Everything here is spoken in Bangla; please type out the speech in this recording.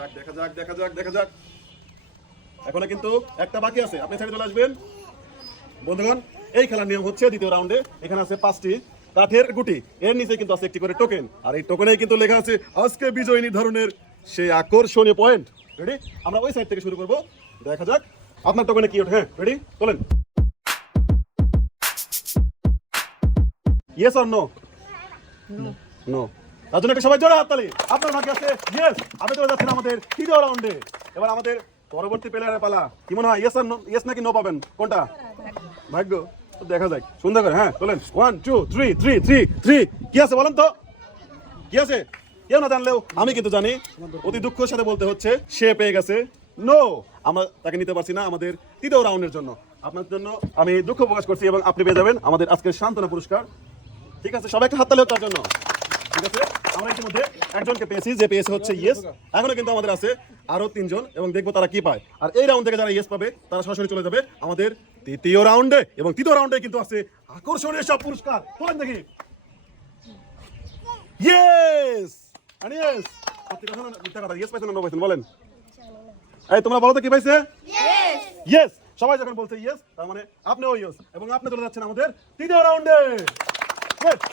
দেখা যাক এখনো কিন্তু একটা বাকি আছে, আপনি সাইডে চলে আসবেন। বন্ধুগণ, এই খেলার নিয়ম হচ্ছে দ্বিতীয় রাউন্ডে এখানে আছে 5টি কাঠের গুটি, এর নিচে কিন্তু আছে একটি করে টোকেন, আর এই টোকেনে কিন্তু লেখা আছে আজকে বিজয়ী নির্ধারণের সেই আকর্ষণীয় পয়েন্ট। রেডি? আমরা ওই সাইড থেকে শুরু করব, দেখা যাক আপনার টোকেনে কি ওঠে। হ্যাঁ রেডি, চলেন। Yes or no? নো। তার জন্য একটা সবাই জোরে হাততালি। আপনার ভাগ্যে আছে ইয়েস। আপনি চলে যাচ্ছেন আমাদের তৃতীয় রাউন্ডে। এবার আমাদের পরবর্তী প্লেয়ারের পালা। কি মনে হয়, ইয়েস আর নো, ইয়েস নাকি নো পাবেন, কোনটা? ভাগ্য, দেখা যাক সুন্দর করে। হ্যাঁ চলেন, 1 2 3 3 3 3। কি আছে বলেন তো, কি আছে? কেউ না জানলেও আমি কিন্তু জানি। অতি দুঃখের সাথে বলতে হচ্ছে সে পেয়ে গেছে নো। আমরা তাকে নিতে পারছি না আমাদের তৃতীয় রাউন্ডের জন্য। আপনার জন্য আমি দুঃখ প্রকাশ করছি এবং আপনি পেয়ে যাবেন আমাদের আজকের সান্ত্বনা পুরস্কার। ঠিক আছে, সবাই একটা হাততালি হোক তার জন্য। ঠিক আছে, আমরা ইতিমধ্যে একজনকে পেয়েছি, যে পেয়েছে হচ্ছে ইয়েস। এখনো কিন্তু আমাদের আছে আরো 3 জন, এবং দেখবো তারা কি পায়। আর এই রাউন্ড থেকে যারা ইয়েস পাবে তারা সরাসরি চলে যাবে আমাদের তৃতীয় রাউন্ডে, এবং তৃতীয় রাউন্ডে কিন্তু আছে আকর্ষণীয় সব পুরস্কার। বলেন দেখি ইয়েস আর ইয়েস। আপনি কখন মিথ্যা কথা, ইয়েস পাইছেন না নো পাইছেন বলেন? এই তোমরা বলো তো কি পাইছে? ইয়েস। ইয়েস, সবাই যখন বলছে ইয়েস তার মানে আপনিও ইয়েস, এবং আপনি চলে যাচ্ছেন আমাদের তৃতীয় রাউন্ডে।